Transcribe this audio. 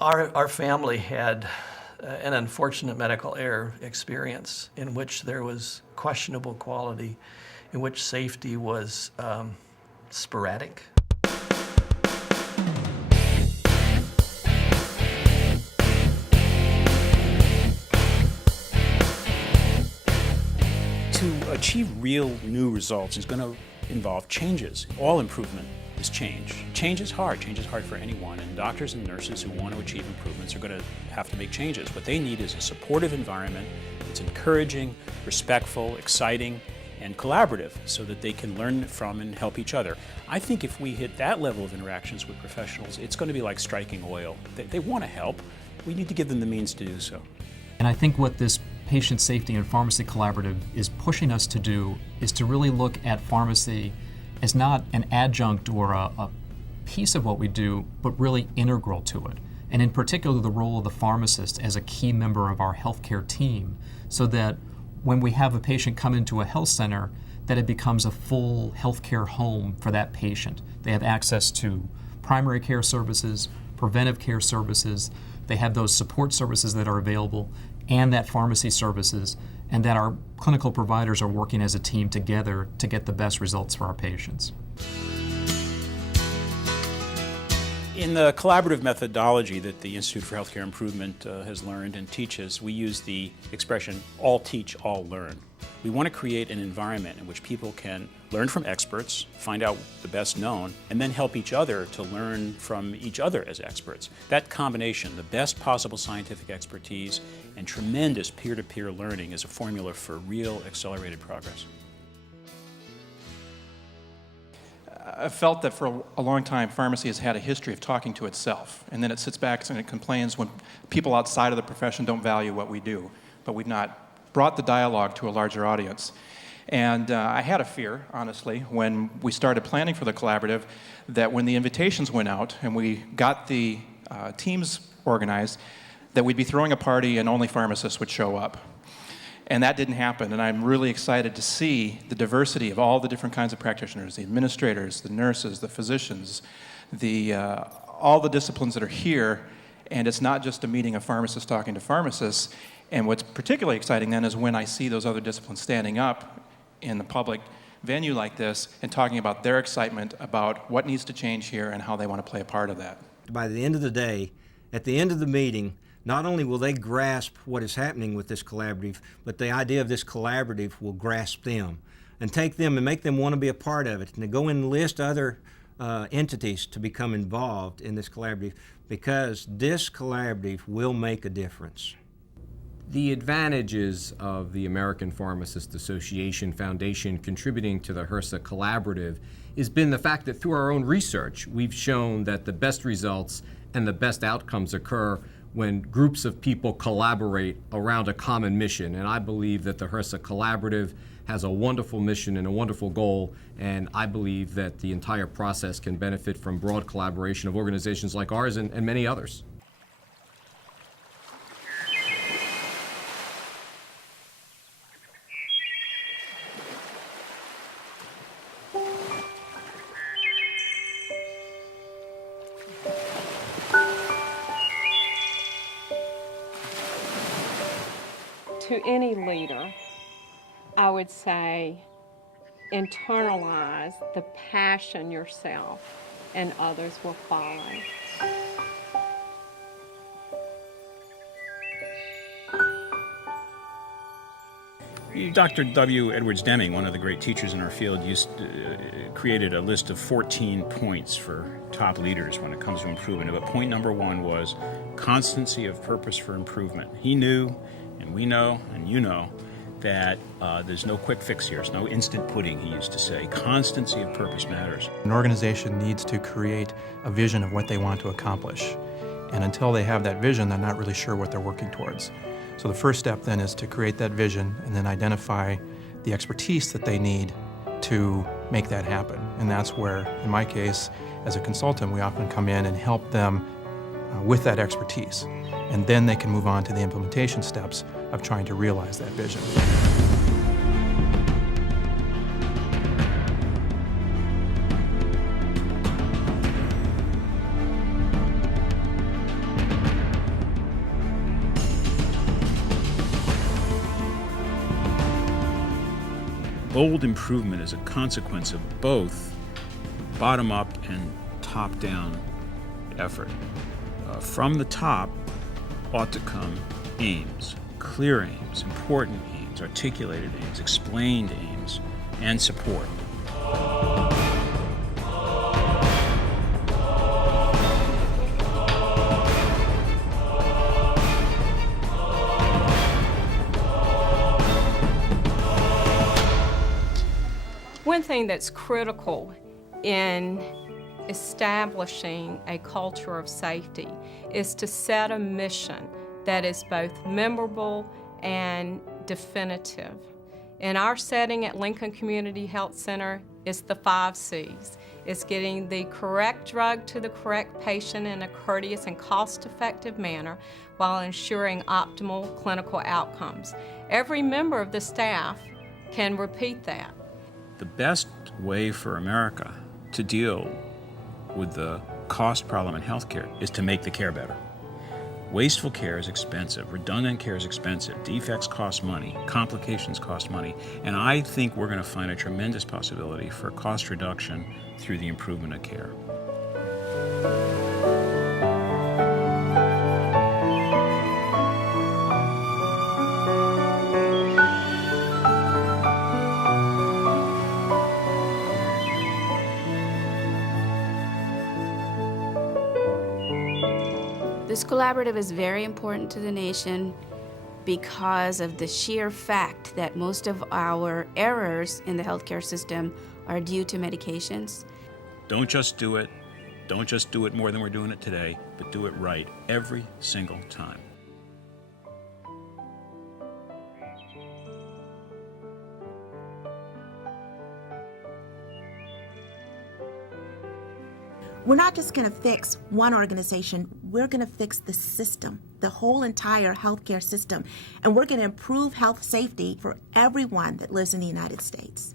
Our family had an unfortunate medical error experience in which there was questionable quality, in which safety was sporadic. To achieve real new results is going to involve changes. All improvement is change. Change is hard. Change is hard for anyone, and doctors and nurses who want to achieve improvements are going to have to make changes. What they need is a supportive environment that's encouraging, respectful, exciting, and collaborative so that they can learn from and help each other. I think if we hit that level of interactions with professionals, it's going to be like striking oil. They want to help. We need to give them the means to do so. And I think what this Patient Safety and Pharmacy Collaborative is pushing us to do is to really look at pharmacy as not an adjunct or a piece of what we do, but really integral to it. And in particular, the role of the pharmacist as a key member of our healthcare team, so that when we have a patient come into a health center, that it becomes a full healthcare home for that patient. They have access to primary care services, preventive care services, they have those support services that are available, and that pharmacy services, and that our clinical providers are working as a team together to get the best results for our patients. In the collaborative methodology that the Institute for Healthcare Improvement has learned and teaches, we use the expression all teach, all learn. We want to create an environment in which people can learn from experts, find out the best known, and then help each other to learn from each other as experts. That combination, the best possible scientific expertise and tremendous peer-to-peer learning, is a formula for real accelerated progress. I've felt that for a long time, pharmacy has had a history of talking to itself, and then it sits back and it complains when people outside of the profession don't value what we do, but we've not brought the dialogue to a larger audience. And I had a fear, honestly, when we started planning for the collaborative, that when the invitations went out and we got the teams organized, that we'd be throwing a party and only pharmacists would show up. And that didn't happen, and I'm really excited to see the diversity of all the different kinds of practitioners, the administrators, the nurses, the physicians, all the disciplines that are here, and it's not just a meeting of pharmacists talking to pharmacists. And what's particularly exciting then is when I see those other disciplines standing up in the public venue like this and talking about their excitement about what needs to change here and how they want to play a part of that. By the end of the day, at the end of the meeting, not only will they grasp what is happening with this collaborative, but the idea of this collaborative will grasp them and take them and make them want to be a part of it, and to go and list other entities to become involved in this collaborative, because this collaborative will make a difference. The advantages of the American Pharmacists Association Foundation contributing to the HRSA Collaborative has been the fact that through our own research, we've shown that the best results and the best outcomes occur when groups of people collaborate around a common mission. And I believe that the HRSA Collaborative has a wonderful mission and a wonderful goal, and I believe that the entire process can benefit from broad collaboration of organizations like ours and many others. To any leader, I would say internalize the passion yourself and others will follow. Dr. W. Edwards Deming, one of the great teachers in our field, created a list of 14 points for top leaders when it comes to improvement. But point number one was constancy of purpose for improvement. He knew, and we know, and you know, that there's no quick fix here. There's no instant pudding, he used to say. Constancy of purpose matters. An organization needs to create a vision of what they want to accomplish. And until they have that vision, they're not really sure what they're working towards. So the first step then is to create that vision and then identify the expertise that they need to make that happen. And that's where, in my case, as a consultant, we often come in and help them with that expertise. And then they can move on to the implementation steps of trying to realize that vision. bold improvement is a consequence of both bottom-up and top-down effort. From the top ought to come aims, clear aims, important aims, articulated aims, explained aims, and support. One thing that's critical in establishing a culture of safety is to set a mission that is both memorable and definitive. In our setting at Lincoln Community Health Center, it's the 5 C's. It's getting the correct drug to the correct patient in a courteous and cost-effective manner while ensuring optimal clinical outcomes. Every member of the staff can repeat that. The best way for America to deal with the cost problem in healthcare is to make the care better. Wasteful care is expensive, redundant care is expensive, defects cost money, complications cost money, and I think we're going to find a tremendous possibility for cost reduction through the improvement of care. This collaborative is very important to the nation because of the sheer fact that most of our errors in the healthcare system are due to medications. Don't just do it. Don't just do it more than we're doing it today, but do it right every single time. We're not just going to fix one organization, we're going to fix the system, the whole entire healthcare system, and we're going to improve health safety for everyone that lives in the United States.